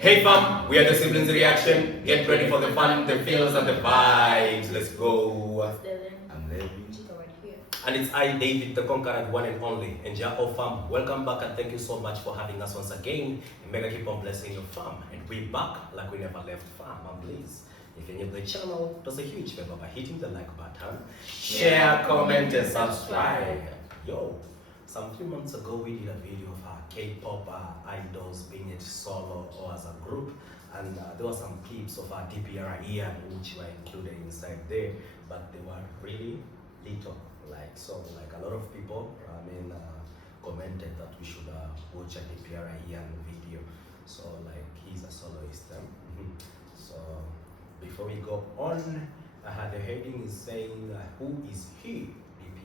Hey fam, we are the siblings reaction. Get ready for the fun, the feels, and the vibes. Let's go. I'm Levi. And it's I, David, the conqueror, one and only. And Jacob fam, welcome back and thank you so much for having us once again. And may God keep on blessing your fam. And we back like we never left fam. And please, if you're new to the channel, does a huge favor by hitting the like button, share, comment, and subscribe. Yo, some few months ago we did a video of our K-pop idols, being it solo or as a group, and there were some clips of our DPR Ian which were included inside there, but they were really little. Like a lot of people, commented that we should watch a DPR Ian video. So like he's a soloist. So before we go on, the heading is saying, who is he?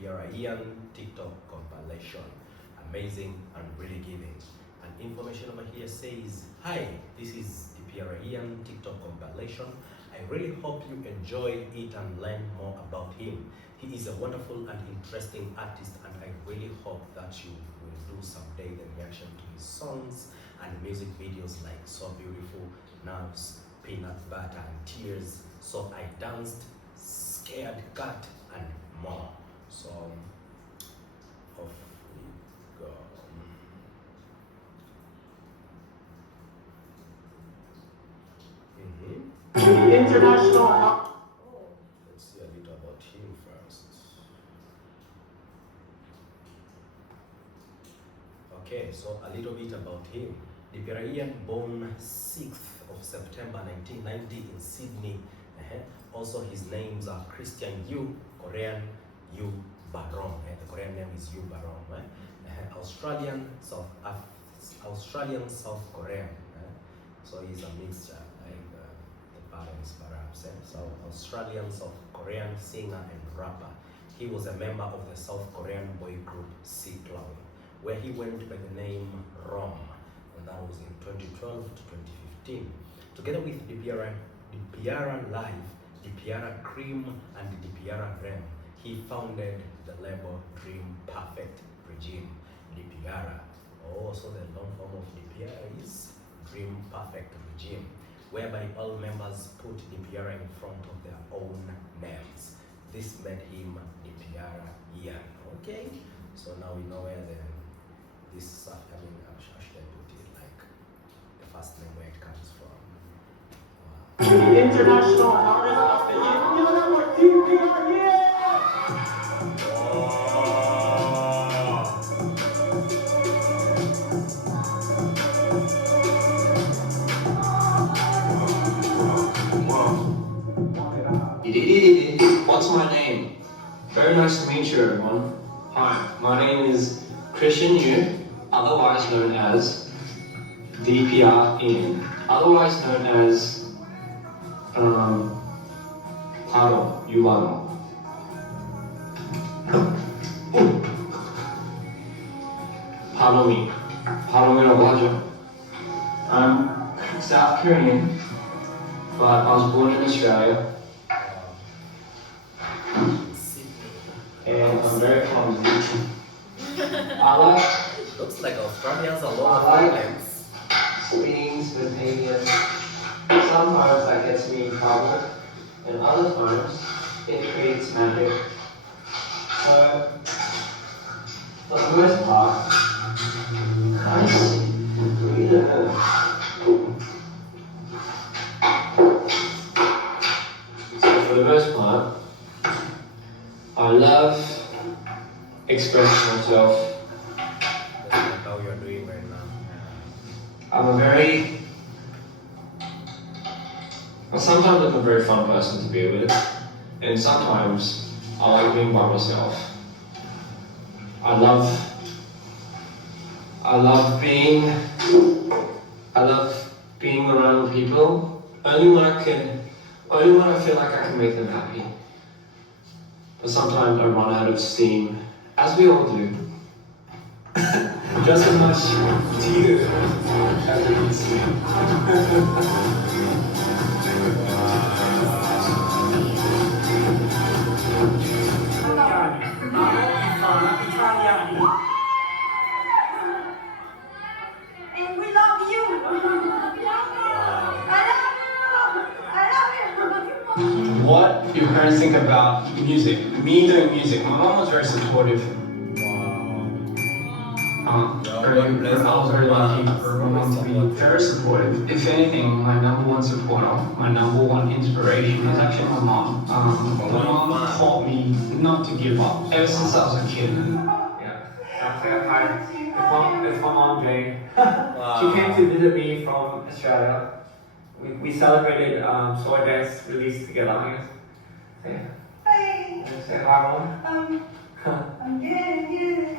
DPR Ian TikTok compilation. Amazing and really giving. And information over here says, hi, this is DPR Ian TikTok compilation. I really hope you enjoy it and learn more about him. He is a wonderful and interesting artist, and I really hope that you will do someday the reaction to his songs and music videos like So Beautiful, Nerves, Peanut Butter and Tears, So I Danced, Scared Cat, and more. So off we go. International. Let's see a little about him first. Okay, so a little bit about him. DPR Ian, born 6th of September 1990 in Sydney. Also, his names are Christian Yu, Korean Yu Baron. The Korean name is Yu Baron. Australian, South Korean. So he's a mixture, like the parents perhaps. So Australian, South Korean singer and rapper. He was a member of the South Korean boy group C-Clown, where he went by the name Rom, and that was in 2012 to 2015. Together with DPR Live, DPR Cream, and DPR Rem, he founded the label Dream Perfect Regime, DPR. Also, the long form of DPR is Dream Perfect Regime, whereby all members put DPR in front of their own names. This made him DPR Ian. Okay, so now we know where this how should I put it, like the first name where it comes from. International artist of the year, DPR Ian. What's my name? Very nice to meet you, everyone. Hi, my name is Christian Yu, otherwise known as DPR Ian, otherwise known as Haro Yuano. Halomi라고 하죠. I'm South Korean, but I was born in Australia. And I'm very clumsy. Looks like Australia has a lot of islands. Being spontaneous. Sometimes that gets me in trouble, and other times it creates magic. So, for the most part, nice breather. So for the most part, I love expressing myself. That's like how you're doing right now. Sometimes I'm a very fun person to be with, and sometimes I like being by myself. I love being around people only when I feel like I can make them happy. But sometimes I run out of steam, as we all do. Just as much to you as it is to me. And we love you. your parents think about music. Me doing music, my mom was very supportive. I was very lucky for my mom to be very supportive. If anything, my number one supporter, my number one inspiration is actually my mom. My mom taught me not to give up ever since I was a kid. Yeah, I'll say hi. It's my mom, Jane. She came to visit me from Australia. We celebrated Soy Dance release together. I guess. Hey. Say hi, Mom. I'm good.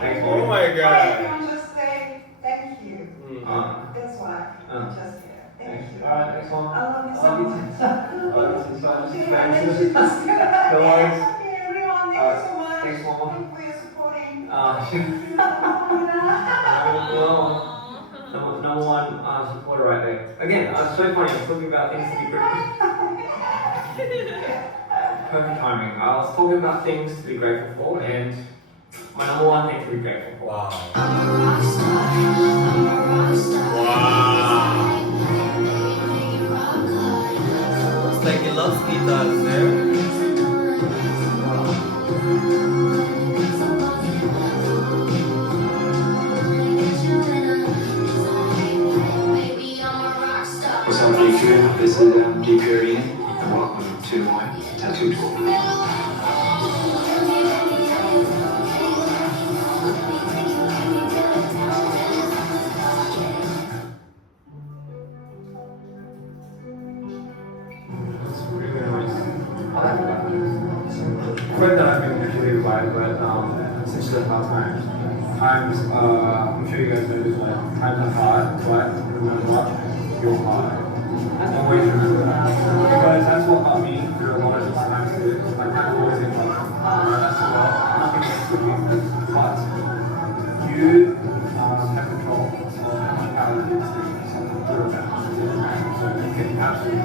Thanks, Oh my God. I can just say thank you. That's why. Just here. Thank you. Alright, thanks, Mom. I love you so much. No worries. Okay, everyone, thank you so much. Thanks, Mom. Thank you for your supporting. Number one supporter right there. Again, it's so funny. I'm talking about things to be grateful. Perfect timing. I was talking about things to be grateful for, and my number one thing to be grateful for. Wow. It's like he loves guitars there. What's up, DPR? This is DPR Ian, and welcome to my tattoo tour. It's really nice. I like that. Quite that I've been actually by, but since the past times, I'm sure you guys know this, like, times are hard, but remember, you're hard. Always remember that. Because that's what got me through a lot of times too. Like, I'm always in like, that's well, nothing against you, but you have control of how much power you use to something good or bad. So you can absolutely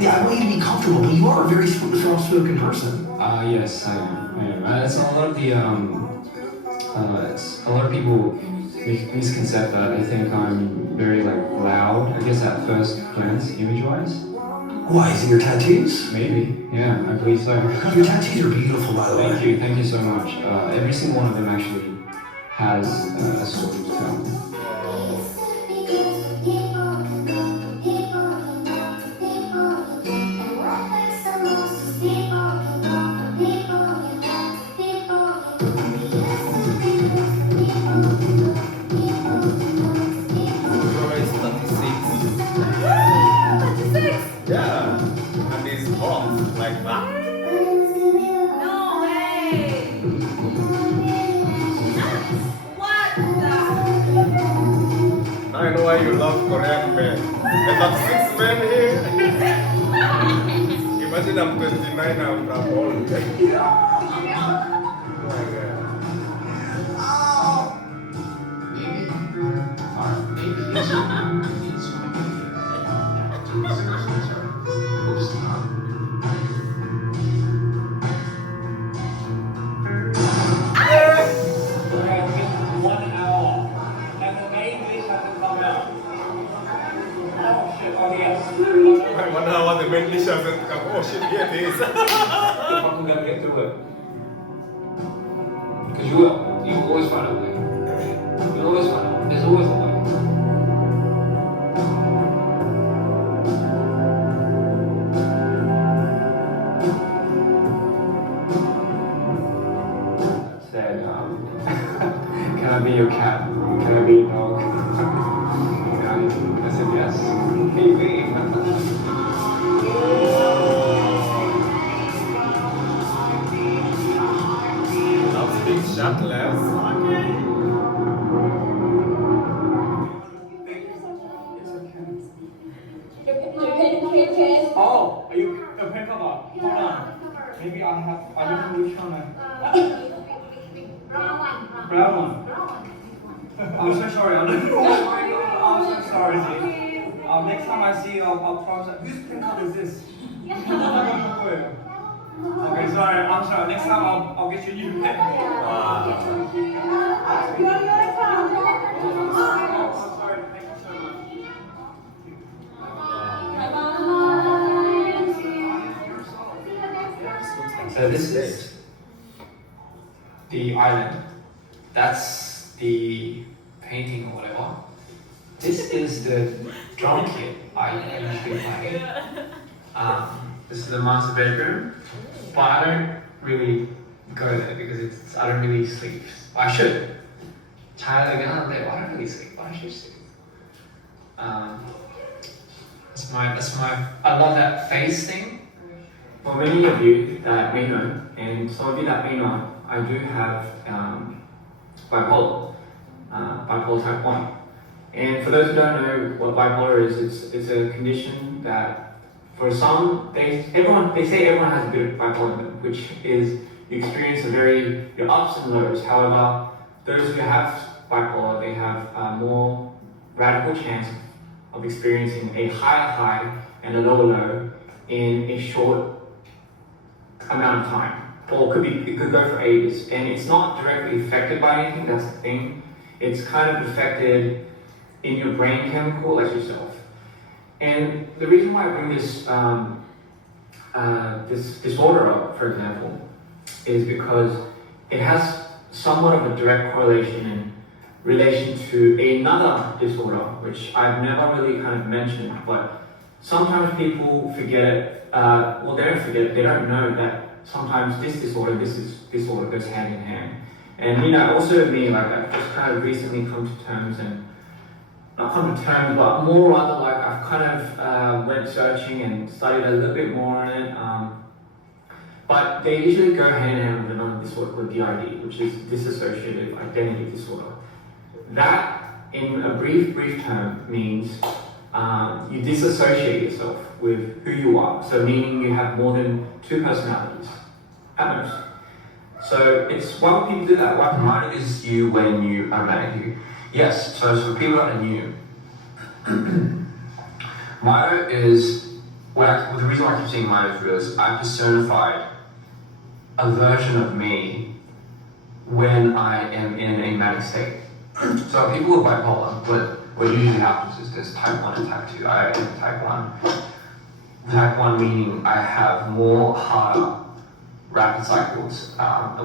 Yeah, I want you to be comfortable, but you are a very soft-spoken person. Yes, I am. It's a lot of the a lot of people misconcept that they think I'm very like loud. I guess at first glance, image-wise. Why, is it your tattoos? Maybe. Yeah, I believe so. Your tattoos are beautiful, by the way. Thank you so much. Every single one of them actually has a story to tell. Yeah, and he's hot like that. No way! What the? I know why you love Korean men. They have 6 men here. Imagine I'm 29 and I'm old. Oh my God. I wonder how the main dish hasn't come. Oh shit, here it is. If I can get through it. Because you will. You always find a way. You always find a way. There's always a way. Said, can I be your cat? Can I be your dog? I said yes. Maybe. Loves being shirtless. Oh, are you a pen cover? Hold on. Maybe I don't know which one. Brown one. I'm so sorry. I don't know. I'm so sorry, Jane. Next time I see you, I'll promise. Whose pen color is this? Okay, sorry. I'm sorry. Next time I'll get you a new pen. Wow. I'm sorry. Thank you so much. this is the island. That's the painting or whatever. This is the drum kit I usually play. This is the master bedroom, but I don't really go there because I don't really sleep. I should. I don't really sleep. I should sleep. I love that face thing. For many of you that may know, and some of you that may not, I do have bipolar, bipolar type 1. And for those who don't know what bipolar is, it's a condition that for some, they say everyone has a bit of bipolar in them, which is you experience your ups and lows. However, those who have bipolar, they have a more radical chance of experiencing a higher high and a lower low in a short amount of time, or it could go for ages. And it's not directly affected by anything. That's the thing. It's kind of affected in your brain chemical, like yourself. And the reason why I bring this this disorder up, for example, is because it has somewhat of a direct correlation in relation to another disorder, which I've never really kind of mentioned, but sometimes people forget it. Well, they don't forget it. They don't know that sometimes this disorder goes hand in hand. And also me, like I've just kind of recently come to terms, and not come to terms, but more rather like I've kind of went searching and studied a little bit more on it. But they usually go hand in hand with another disorder called DID, which is dissociative identity disorder. That, in a brief term, means you disassociate yourself with who you are. So meaning you have more than 2 personalities, at most. So it's why would people do that? Why Mito is you when you are manic. Yes, so for people that are new, Mito is, the reason why I keep saying Mito is because I personified a version of me when I am in a manic state. So people with bipolar, what usually happens is there's type 1 and type 2. I am type 1. Type 1 meaning I have more harder rapid cycles.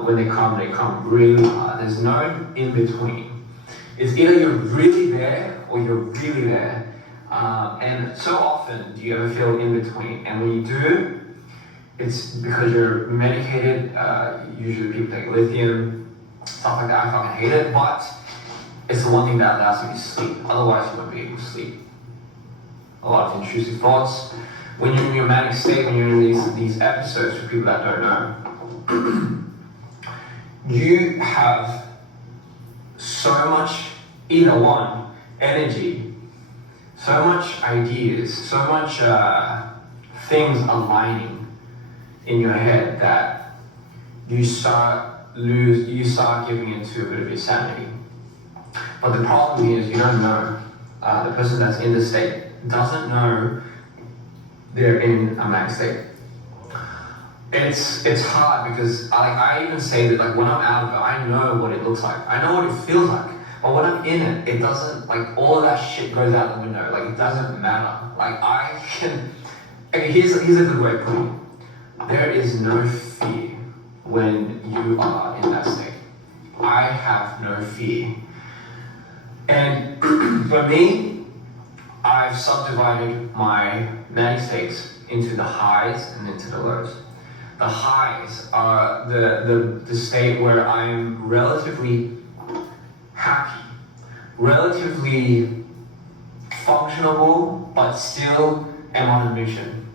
When they come really hard. There's no in between. It's either you're really there or you're really there. And so often do you ever feel in between. And when you do, it's because you're medicated. Usually people take lithium, stuff like that. I fucking hate it, but it's the one thing that allows you to sleep. Otherwise you won't be able to sleep. A lot of intrusive thoughts. When you're in your manic state, when you're in these episodes, for people that don't know, you have so much, either one, energy, so much ideas, so much things aligning in your head that you start giving into a bit of your sanity. But the problem is you don't know. The person that's in the state doesn't know they're in a manic state. It's hard because I even say that like when I'm out of it, I know what it looks like. I know what it feels like. But when I'm in it, it doesn't, like all of that shit goes out the window. Like it doesn't matter. Like I can, okay, here's a good way of putting it. There is no fear when you are in that state. I have no fear. And for me, I've subdivided my manic states into the highs and into the lows. The highs are the state where I'm relatively happy, relatively functionable, but still am on a mission.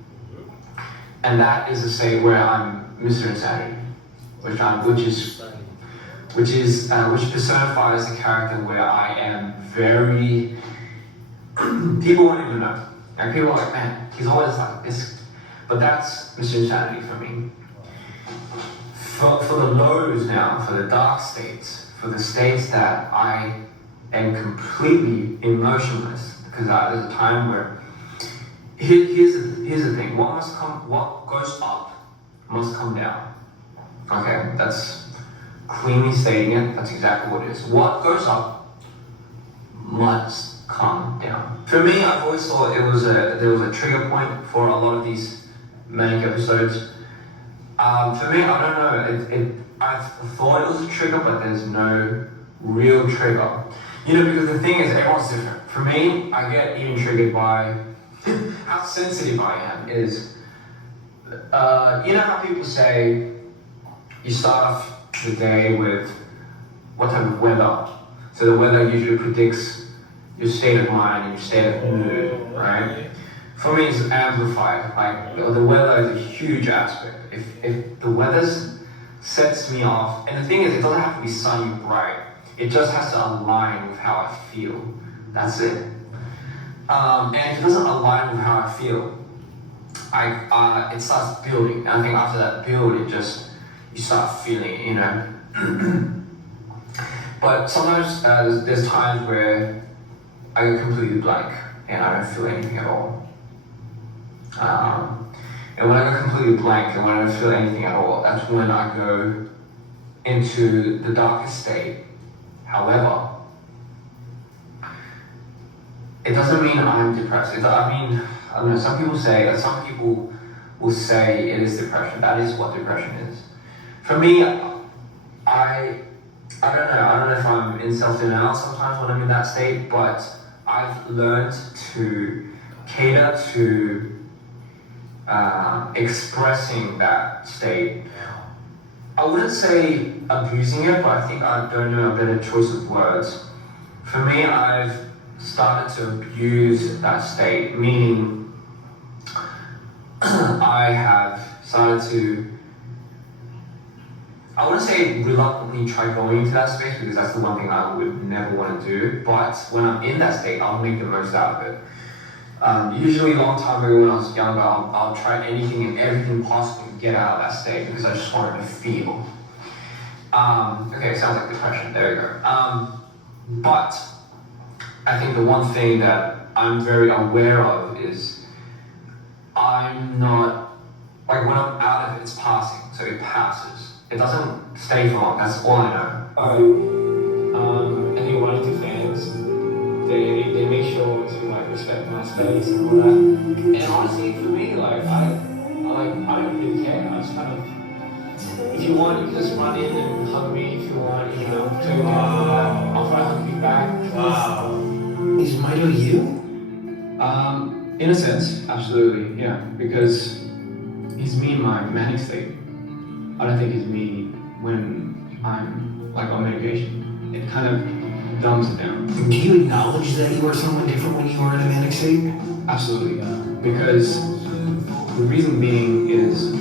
And that is the state where I'm Mr. Insanity, which personifies the character where I am very. People won't even know. And people are like, man, he's always like this. But that's Mr. Insanity for me. For the lows now, for the dark states, for the states that I am completely emotionless, because there's a time where here's the thing. What goes up must come down. Okay, that's cleanly stating it. That's exactly what it is. What goes up must come down. For me, I've always thought there was a trigger point for a lot of these manic episodes. For me, I don't know. I thought it was a trigger, but there's no real trigger. You know, because the thing is, everyone's different. For me, I get even triggered by how sensitive I am. Is you know how people say you start off the day with what type of weather. So the weather usually predicts your state of mind and your state of mood, right? For me, it's amplified. Like the weather is a huge aspect. If the weather sets me off, and the thing is, it doesn't have to be sunny bright. It just has to align with how I feel. That's it. And if it doesn't align with how I feel, it starts building. And I think after that build, you start feeling it, you know. But sometimes there's times where I go completely blank and I don't feel anything at all. And when I go completely blank and when I don't feel anything at all, that's when I go into the darkest state. However, it doesn't mean I'm depressed. I don't know, some people will say it is depression. That is what depression is. For me, I don't know if I'm in self-denial sometimes when I'm in that state, but I've learned to cater to expressing that state. I wouldn't say abusing it, but I think I don't know a better choice of words. For me, I've started to abuse that state, meaning I have started to, I wouldn't say reluctantly try going into that space because that's the one thing I would never want to do, but when I'm in that state, I'll make the most out of it. Usually a long time ago when I was younger, I'll try anything and everything possible to get out of that state because I just wanted to feel. Okay, it sounds like depression, there you go. But I think the one thing that I'm very aware of is I'm not, like when I'm out of it, it's passing, so it passes. It doesn't stay for long, that's all I know. I think running to fans, they make sure to like respect my space and all that. And honestly, for me, like I don't really care. I just kind of, if you want, you can just run in and hug me if you want. You know, I'll try to hug you back. Wow. Is Mito you? In a sense, absolutely, yeah. Because he's me in my manic state. I don't think he's me when I'm like on medication. It kind of dumbs it down. Do you acknowledge that you are someone different when you are in a manic state? Absolutely, yeah. Because the reason being is,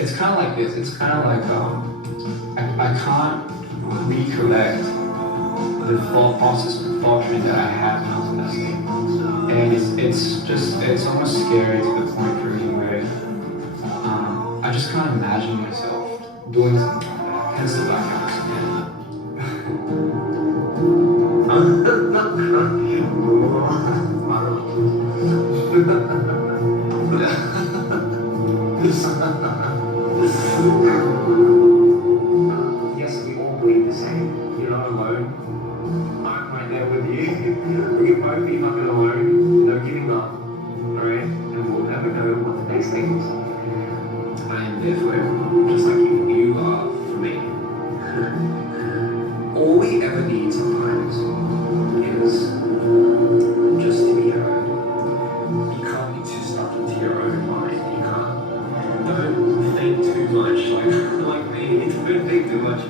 it's kind of like this. It's kind of like, I can't recollect the thought process and thought train that I had when I was in that state. And it's almost scary to the point for me where I just can't imagine myself doing something like that. Hence the blackouts. Yes, we all bleed the same. You're not alone. I'm right there with you. We can both be fucking alone. No giving up. Alright? And we'll never know what the next thing is. I am there for everyone, just like you are for me. All we ever need sometimes is just to be heard. You can't be too stuck into your own mind. You can't. Don't think too much, like me. Don't think too much. I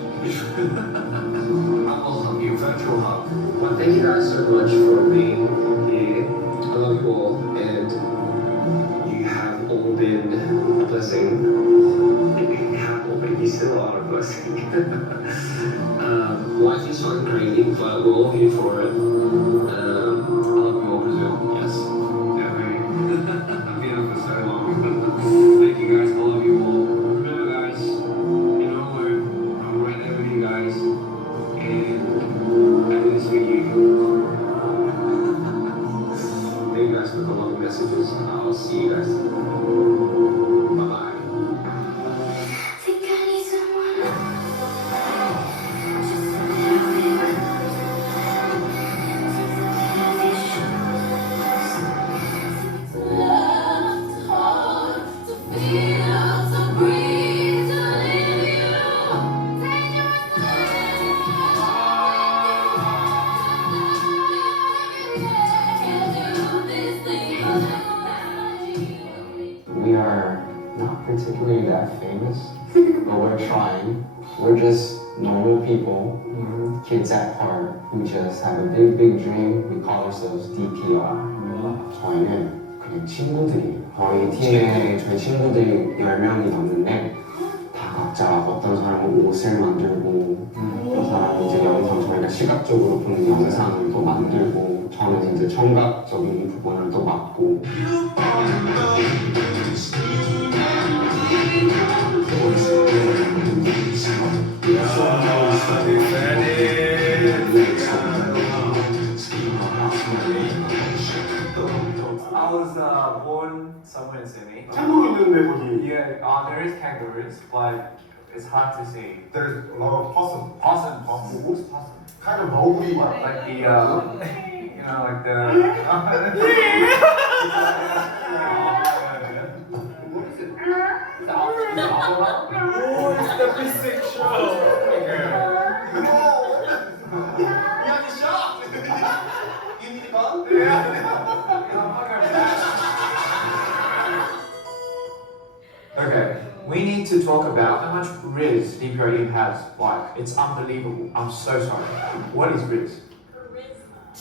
will hug you, virtual hug. Well, thank you guys so much for being here. I love you all, and you have all been a blessing. You have all been, you still are a blessing. Life is fucking crazy, but we're all here for it. I love you all, Brazil. Yes. Definitely. I've been here for so long. Thank you guys, I love you all. Remember guys, you're not alone. I'm right there with you guys. And I do this for you. Thank you guys for the loving messages. I'll see you guys. Bye-bye. Think I need someone just a little bit. Left heart to feel, to breathe. really that famous, but we're trying. We're just normal people, kids at heart, who just have a big, big dream. We call ourselves DPR. 저희는 그냥 친구들이에요. 저희 팀에 저희 친구들이 10명이 넘는데 다 각자 어떤 사람은 옷을 만들고 어떤 사람은 이제 영상 저희가 시각적으로 보는 영상을 또 만들고 저는 이제 청각적인 부분을 또 맡고 I was born somewhere in Sydney. 한국 있는데 거기 Yeah, there is kangaroos, but it's hard to see. there's a lot of possum. Possum, what's possum? kind of 너구리 What, like the, you know, like the. What is it? The opera? Oh, it's the physics show. You're shocked. You need a gun? Okay, we need to talk about how much Riz DPR Ian has. Like, it's unbelievable. I'm so sorry. What is Riz?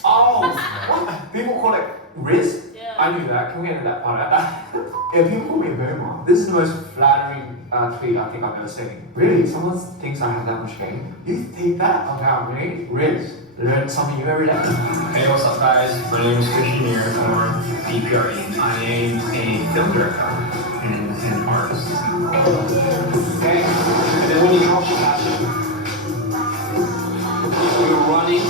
Oh, what? People call it Riz? Yeah. I knew that. Can we edit that part out? Yeah, people call me a boomer. This is the most flattering tweet I think I've ever seen. Really? Someone thinks I have that much game? You think that about me? Riz. Learn something new every day. Hey, what's up, guys? My name is Christian here, or DPR Ian. I am a film director and artist. Okay? And then when you cross your passion, you're running.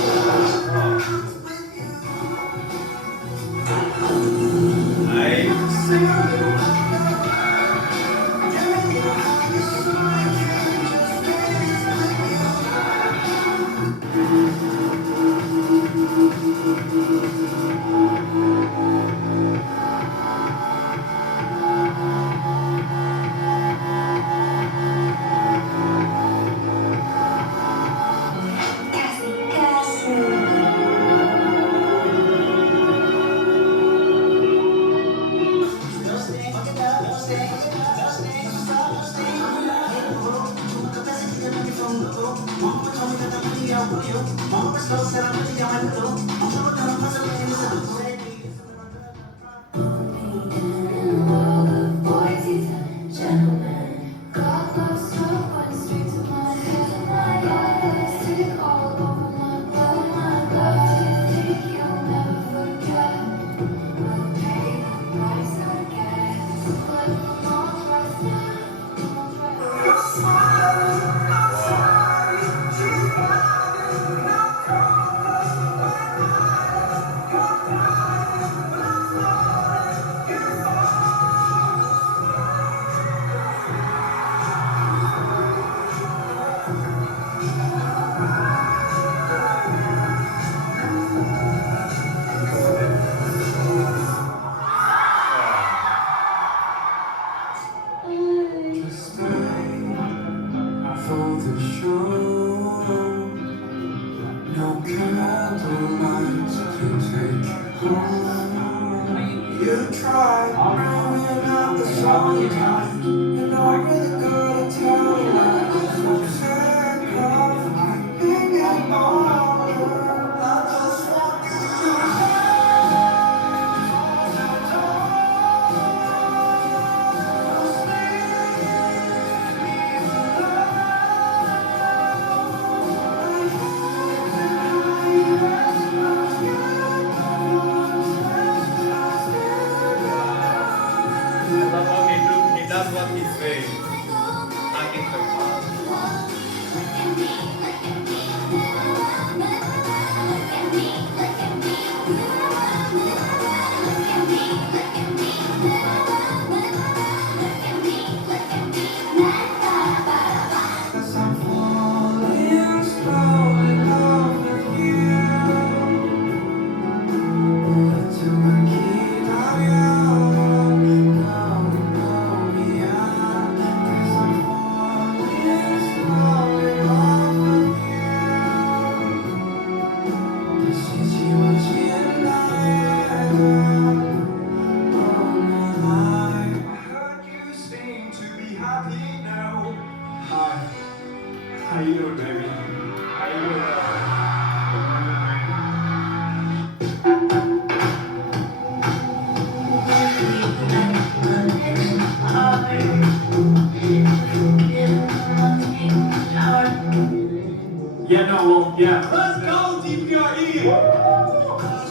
Let's go, DPR Ian!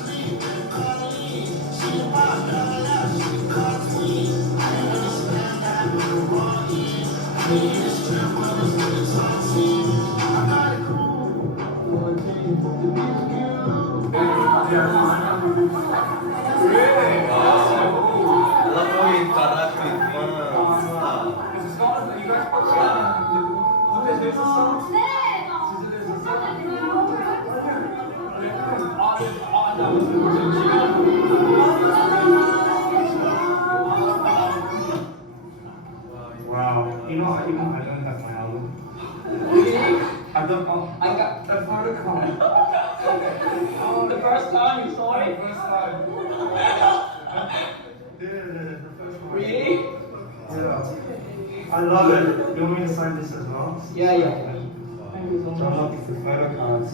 I love how you interact with fans. Wow. You know, even I don't have my album. I don't know. I got the photocard. The first time you saw it? First time. Yeah, the first one. Really? Yeah. I love it. You want me to sign this as well? Yeah. Thank you so I much. love the photo cards.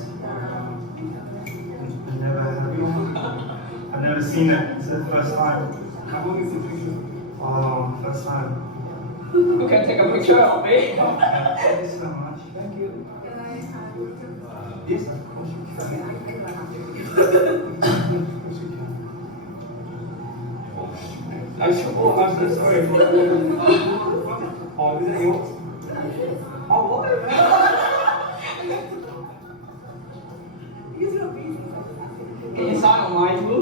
I've never seen it. It's the first time. How long is the picture? Oh, first time. You can take a picture of me. Thank you so much. Thank you. Yes, of course you can. I'm so sorry. Oh, is that yours? Oh, what? Can you sign on mine too?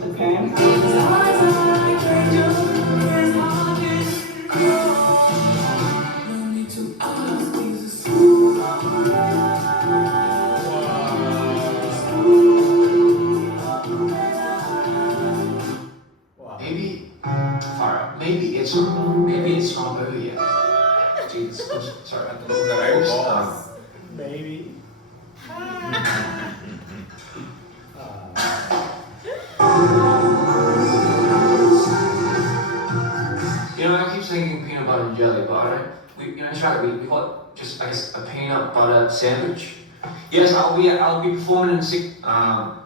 The pen. Maybe it's not over yet. Jesus, sorry. The right boss. Maybe. You know, I keep saying peanut butter and jelly, but I don't. We got just I guess a peanut butter sandwich. Yes, I'll be performing in six. Let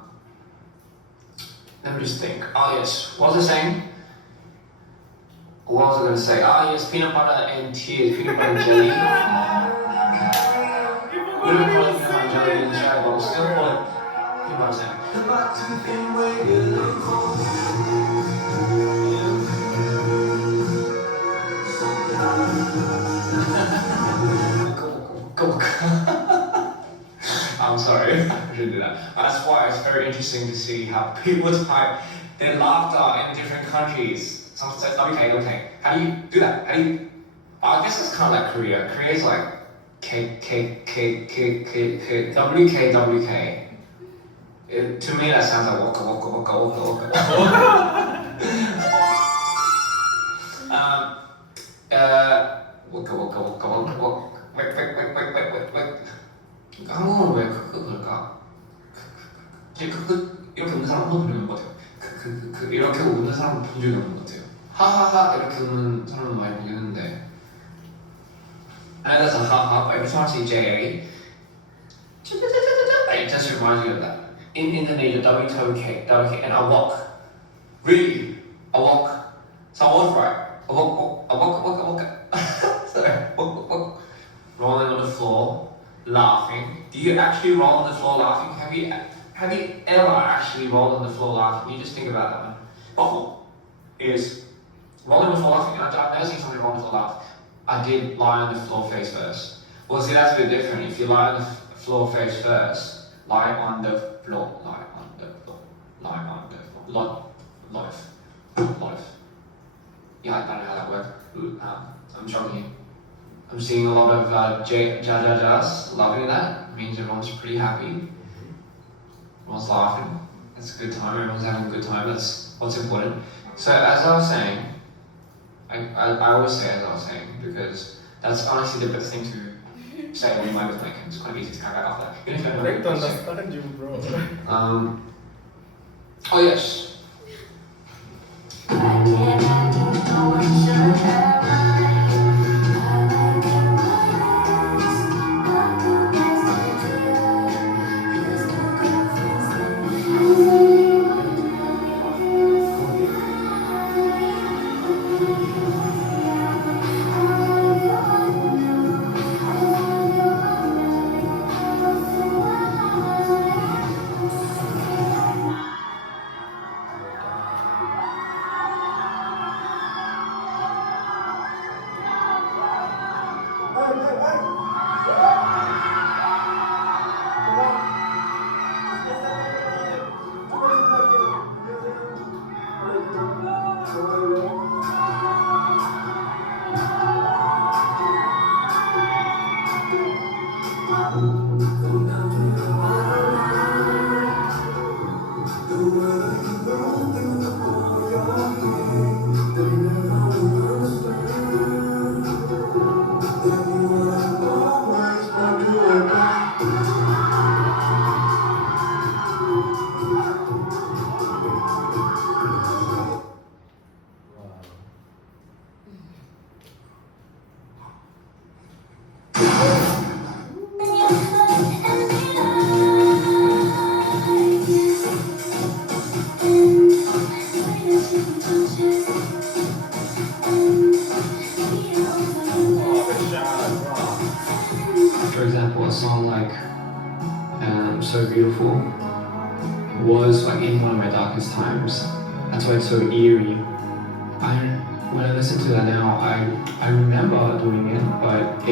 me just think. Oh yes, what was I saying? What was I going to say? Ah yes, peanut butter and tears, peanut butter and jelly. We don't call it peanut butter and jelly in Australia, but we'll still call it peanut butter sandwich. I'm sorry, I shouldn't do that. That's why it's very interesting to see how people type their laughter in different countries. Some says okay. How do you do that? How do you? I guess it's kind of like Korea. Korea's like WK. To me, that sounds like waka. waka. 한국어는 왜 그럴까? 이렇게 웃는 사람 한 번도 본 것 같아요. 이렇게 웃는 사람 본 적이 없는 것 같아요. 하하하 이렇게 웃는 사람은 많이 보긴 했는데. I know that's a haha, but every time I see JA, it just reminds me of that. In Indonesia, WK, and I walk. Really, I walk. So I was right. I walk. Sorry, walk. Rolling on the floor. Laughing. Do you actually roll on the floor laughing? Have you ever actually rolled on the floor laughing? You just think about that one. Waffle is rolling on the floor laughing. I've never seen somebody roll on the floor laugh. I did lie on the floor face first. Well, see, that's a bit different. If you lie on the floor face first, lie on the floor. Life. Yeah, I don't know how that works. I'm shocking you. I'm seeing a lot of ja's loving that. It means everyone's pretty happy. Everyone's laughing. It's a good time. Everyone's having a good time. That's what's important. So as I was saying, I always say as I was saying because that's honestly the best thing to say when you might be thinking. It's quite easy to come back off that. Even if you don't know what to say. understand you, bro. Oh yes. For example, a song like So Beautiful was like in one of my darkest times. That's why it's so eerie. When I listen to that now, I remember doing it, but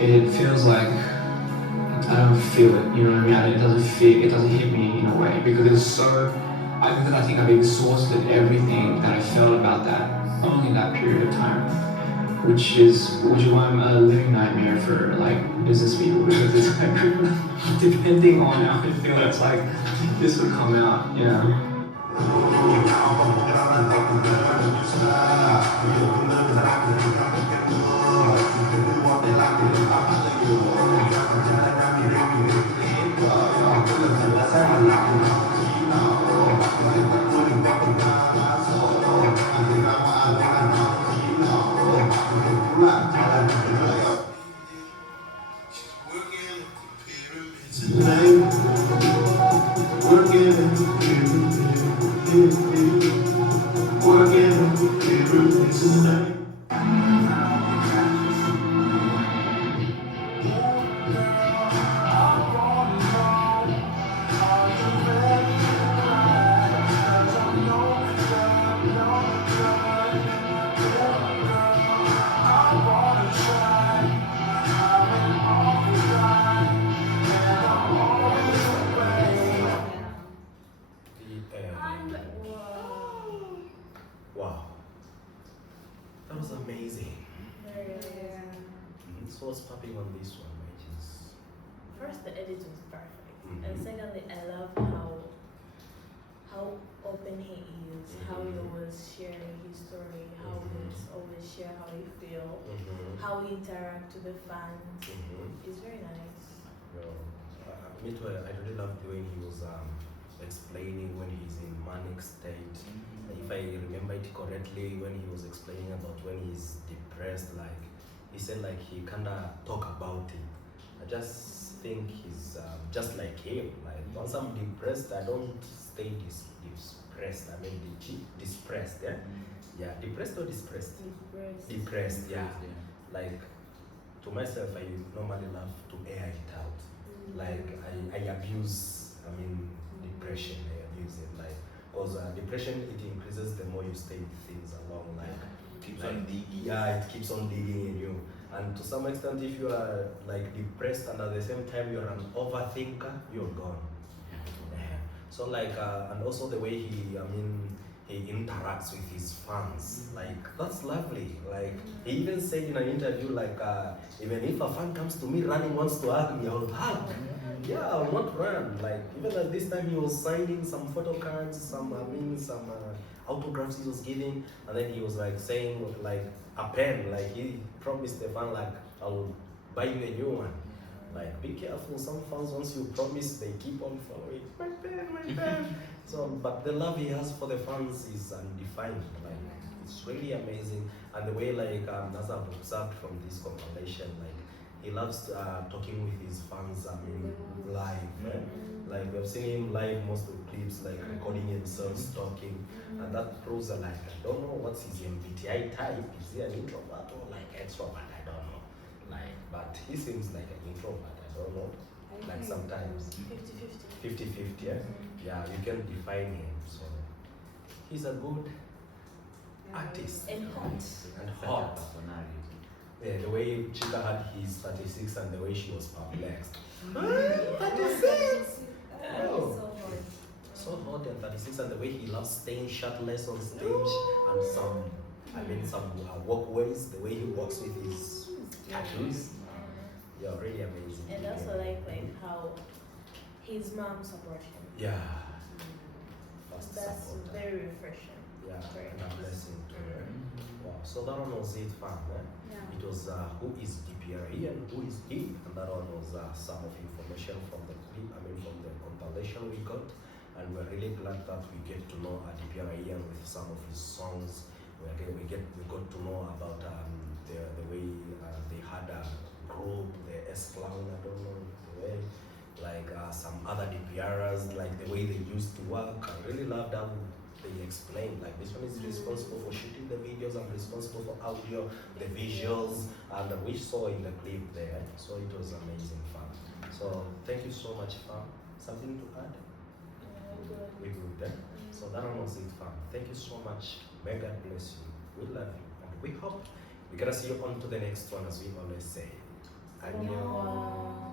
it feels like I don't feel it. You know what I mean? It doesn't hit me in a way because it's so. Because I think I've exhausted everything that I felt about that only that period of time, which is why I'm a living nightmare for like business people because it's like depending on how I feel, it's like this would come out. Yeah. Wow, that was amazing. So what's popping on this one, which is First, the edit was perfect, Mhm. and secondly, I love how open he is, how he always sharing his story, how he always share how he feel, how he interact with the fans. It's very nice. Me too. I really love the way he was explaining when he's in manic state. If I remember it correctly, when he was explaining about when he's depressed, like he said, like he kinda talk about it. I just think he's just like him. Like once I'm depressed, I don't stay depressed. I mean, depressed. Yeah, yeah. Depressed or depressed? Depressed. Yeah. Like to myself, I normally love to air it out. Like I abuse. I mean, depression. I abuse it. Like because depression it increases the more you stay with things along. Like Keeps on digging. Yeah, it keeps on digging in you. And to some extent, if you are like depressed and at the same time you're an overthinker, you're gone. Yeah. So like, and also the way he interacts with his fans, like that's lovely. Like he even said in an interview, like even if a fan comes to me running wants to hug me, I'll hug. Yeah, I'll not run. Like even at this time, he was signing some photo cards, some autographs he was giving, and then he was like saying like a pen, like he promised the fan like I'll buy you a new one. Like be careful, some fans once you promise they keep on following. My pen. So but the love he has for the fans is undefined. Like it's really amazing. And the way like as I've observed from this compilation, like he loves talking with his fans, I mean, live. Like we've seen him live most of the clips, like recording himself talking, and that proves that like I don't know what's his MBTI type. Is he an introvert or like extrovert? I don't know. Like, but he seems like an introvert. I don't know. Like sometimes 50-50. Yeah, yeah. You can define him. So he's a good artist And hot. and hot. Yeah, the way Chica had his 36 and the way she was perplexed. 36? Oh. So hot and 36 and the way he loves staying shirtless on stage and some walkways, the way he walks with his tattoos. Yeah, really amazing. And also like how his mom support him. Yeah. Fast That's supporter. very refreshing. Yeah, Very and a nice. blessing to her. Wow. So that one was it, fam. It was who is DPR Ian, who is he, and that one was some of information from the compilation we got, and we're really glad that we get to know DPR Ian with some of his songs. We got to know about the way they had a group, the S Clown, I don't know the way, like some other DPRs, like the way they used to work. I really loved how they explained, like this one is responsible for shooting the videos, I'm responsible for audio, the visuals, and we saw in the clip there. So it was amazing fun. So thank you so much, fam. Something to add? We good, eh? So that one was it, fam. Thank you so much. May God bless you. We love you, and we hope we're gonna see you on to the next one, as we always say. Annyeong.